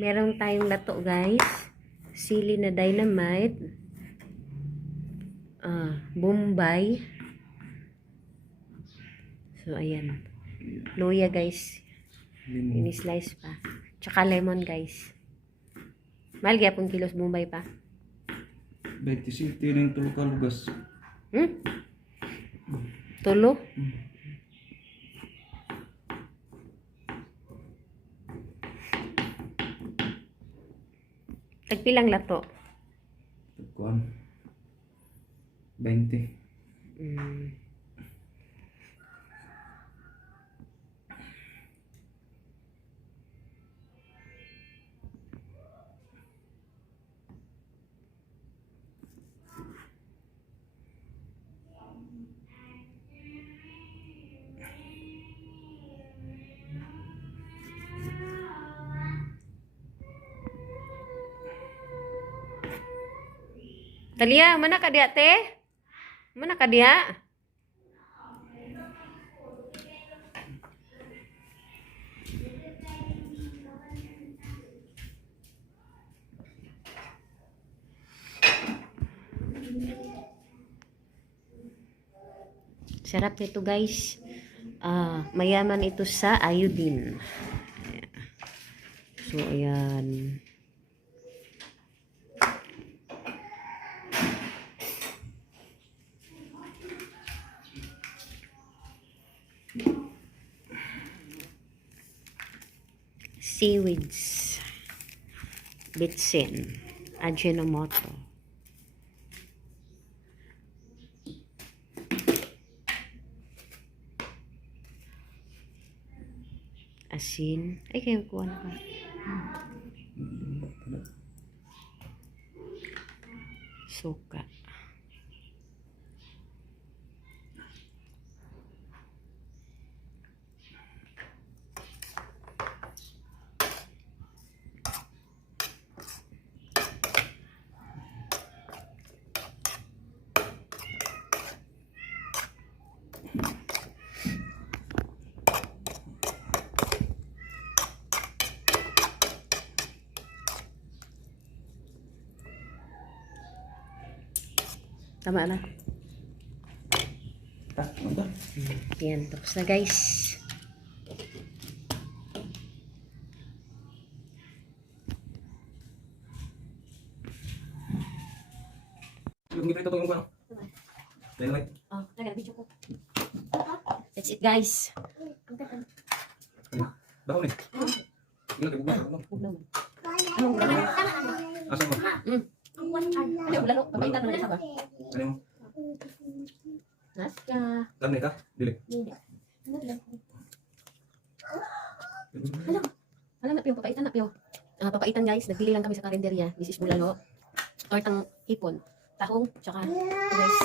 Meron tayong lato, guys. Sili na dynamite. Bombay. So, ayan. Luya, guys. Ini-slice pa. Tsaka lemon, guys. Mahal gyapon kilos Bombay pa. 27 rin tulo ka lugas. Tulo? Tagpilang lato? Kuan. 20. Talia, mana ka diha, te? Mana ka diha? Sarap nito, guys. Mayaman ito sa iodine. So, ayan. Seaweeds, bitsin, Ajinomoto, asin, ay kayo kuha na ka, suka, tama na. Yan, tapos na, guys. That's it, guys. Dahon eh. Ilan kayo bukas? Asa mo? Ano, lalo, pagkaitan mo na isa ba? Ano mo? Nasa. Dami ka? Dili. Alam na, Pio, papaitan na, Pio. Papaitan, guys. Nagbili lang kami sa karinderya. This is bulalo. Tortang hipon. Tahong, tsaka, guys.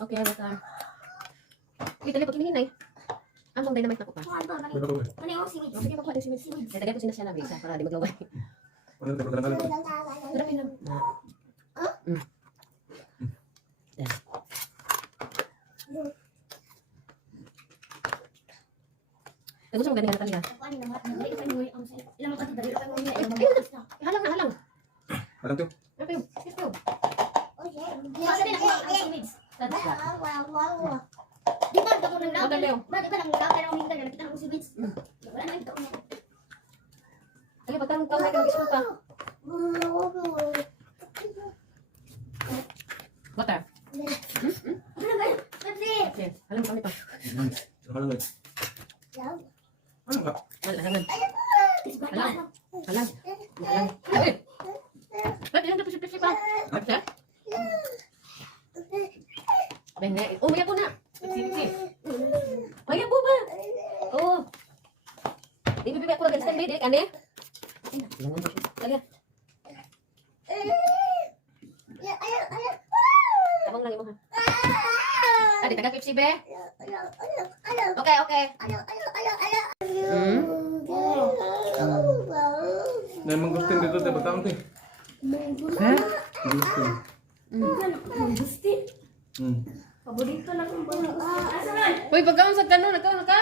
Okay, wait lang. Wait, dali, pag-ininay. Among dynamite na ko pa. Sige, pagkuha din si Miss. Nagagay ko sinasya na, isa, para di maglaway. Grabe lang. Gusto mo galing na kanila? Halang na, halang. Alam to? Okay, yes, Pio. Sige, pagtanong ka, may kang pa. Water. Okay, alam kami pa. Ano ka? Halangan. Halang. Halang. Halang. Ay! Ba't yan? Tapos yung pa? Kapsa? Benga. Oh, maya ko na. Maya po ba? Oh. Di bibigay ko lang stand by. Ane? Lagi. Tabang lang mo ha. Adi, taga Pepsi be? Okay, okay. Na mangustin dito tayo pagkaon tayo. Ha? Mangustin. Paborito na kong balo. Asa man? Uy, pagkaon sa kanon, nagkaon ka?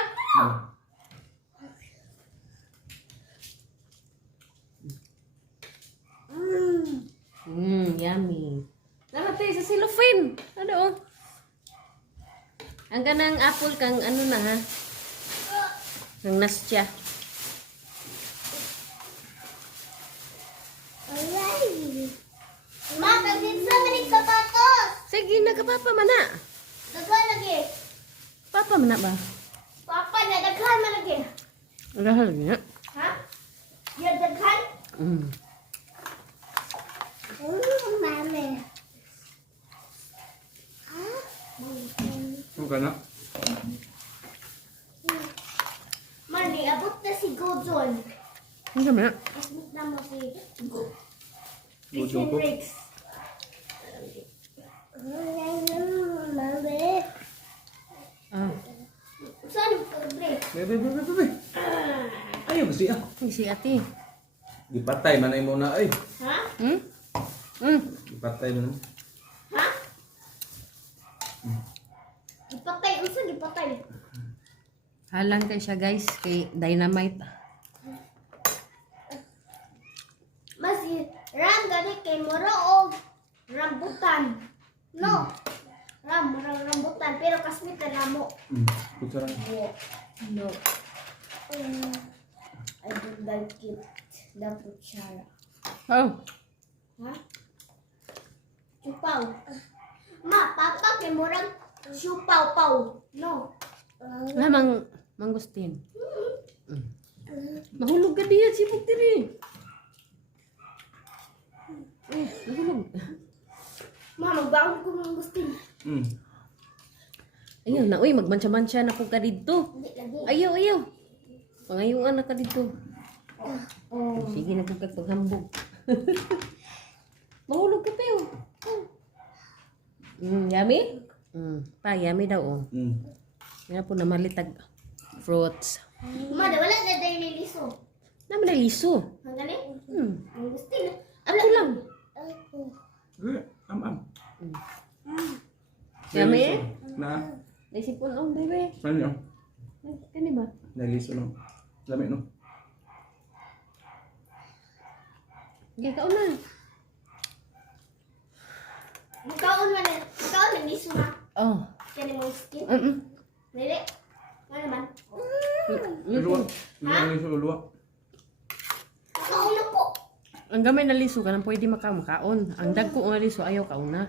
cellophane. Ano oh. Ang kanang apple kang ano na ha. Kang nasya. Ma, tagdito sa manig sapatos. Sige, nagkapapa man na. Daghan lagi. Papa man na ba? Papa, na daghan man lagi. Dahil niya. Ha? Yan daghan? Mm. Mami. Ano ka na? Mani, abot na si Gojon. Ang dami na. Abot na mo si Gojon ko? Rex. Mami. Ah. Saan ka, break? Bebe. Ayaw ba siya? Si ate. Gipatay man ay muna ay. Ha? Hmm? Hmm. Gipatay mo naman. Ha? Gipatay. Unsa gipatay? Halang kay siya guys. Kay Dynamite. Mas ram gani kay moro og rambutan. No. Murang rambutan pero kasmit na mo. Kutsara. No. I don't like it. The kutsara. Oh. Ha? Chupaw. Ma, papa kay murang chupaw-paw. No. Lamang mangustin. Mahulog ka diya sibuk diri. Mahulog. Ma, magbaon ko ng gustin. Ayaw na, uy, magmansya-mansya na po ka dito. Hindi lagi. Ayaw. Pangayuan na ka dito. Oh. Sige na po ka paghambog. Mahulog ka tayo. Yummy? Pa, yummy daw. Oh. Yan po na malitag fruits. Ma, wala na dahil niliso. Naman na liso. Hanggang eh? Hmm. Ang gustin. Ako lang. Good. Am. Yummy? Na. Naisipon, oh, baby. Ano yun? Kani ba? Naliso no. Lami no. Okay, kaon na. Magkaon na liso na. Oh. Kaya mo skin. Mm-mm. Dili. Ano naman? Luwa. Naliso luwa. Kaon na po. Ang gamay na liso ka nang pwede makaon. Ang dagko nga liso ayaw kaon na.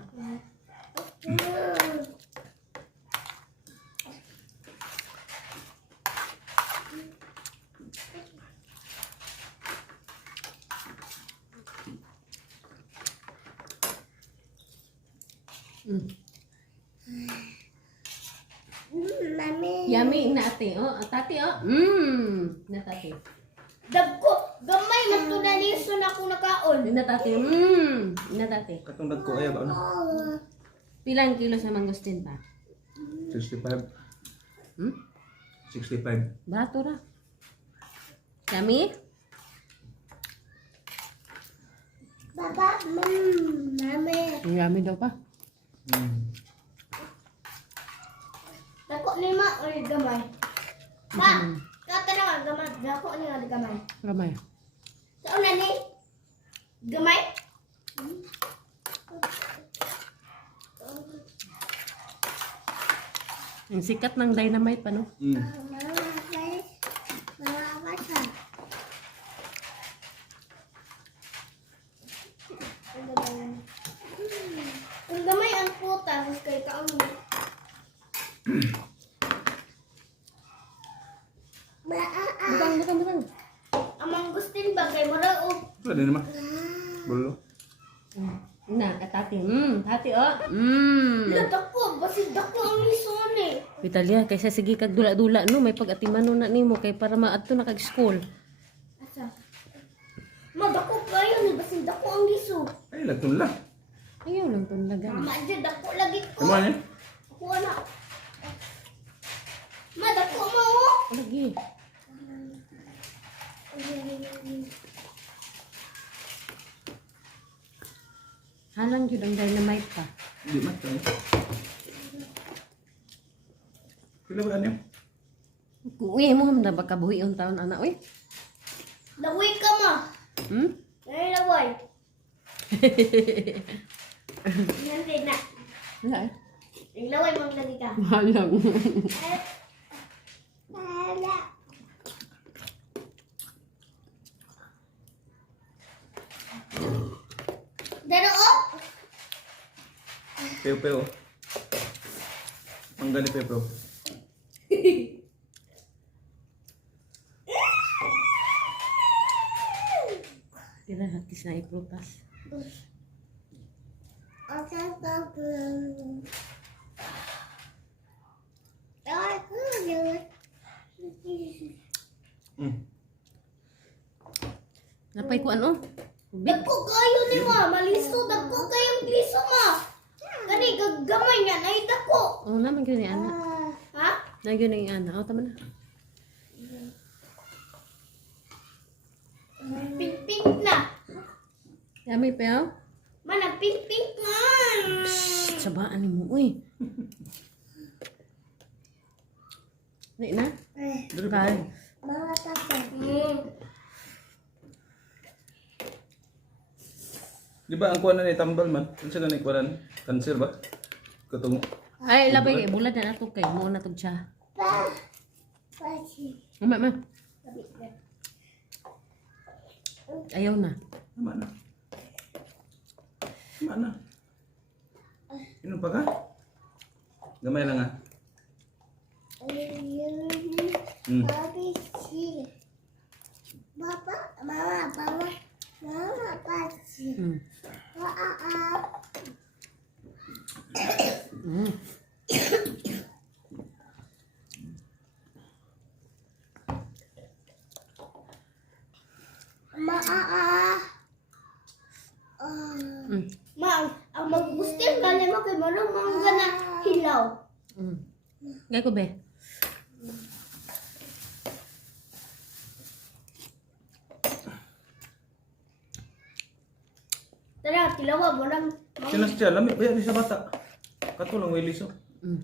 Mami. Yummy na ate. Oh, tati oh. Na tati. Dagko. Gamay man to na liso na ako nakaon. Na tati. Na tati. Katong dagko ayaw ba na? Pilang kilo sa mangustin pa? 65. 65. Barato ra. Yummy? Baba. Mami. Yummy daw pa. Dako ni ma o gamay. Ma. Kata na gamay. Dako ni nga gamay. Gamay. Saan na ni? Gamay? Ang sikat ng Dynamite pa no? Ang gamay ang puta, kay kaon mo. Butang. Amang gustin ba kay mura o Pwede naman. Bulo. Na, tati. Tati oh. dako, basi dako ang lison eh. Vitalia, kaysa sige kag dula-dula no, may pag-atimano na nimo kay para maadto na kag school. Asa? Ma dako kayo ni basi dako ang liso. Ay, lagtong lang. Ayaw lang tunlagan. Mama dyan dako lagi ko. Come on eh. Ako na. Ma dako mo oh. Lagi. Halang jud ang Dynamite pa. Hindi man. Kila ba ano? Uy, mo hamda ba kabuhi yung taon ana uy? Laway ka ma. Ay laway. Yan din na. Wala eh. Ilaway mong lagi ka. Malang. Daro oh. Pew-pew. Mangga ni Pew-pew. Tira, hatis na iprutas. Napay ko ano? Tubig. Dagko kayo ni mo, maliso, dagko kayong liso mo. Kani gagamay nga na dako. Oo naman yun ni Ana. Ha? Nagyo na yung Ana. O, tama na. Pink-pink na. Yummy pa yaw? Mana pink-pink na. Sabaan mo, uy. Hindi na? Dali pa. Kay. Mga tapo. Di ba ang kuwanan ni tambal man? Ano siya ganit kuwanan? Cancer ba? Katungo. Ay, labay kay bulad na nato kay mo na tog siya. Mama, ma. Ayaw na. Tama na. Tama na. Inom pa ka? Gamay lang ah. Papa, mama, mama, mama, pasti. Mm. Mm. Mm. Ma, ang magbustin ka mo kay marong mga gana hilaw. Mm. Gay ko be. Tara, tilawa mo lang. Sinas siya, lamig ba yan sa bata? Katulong may liso. Mm.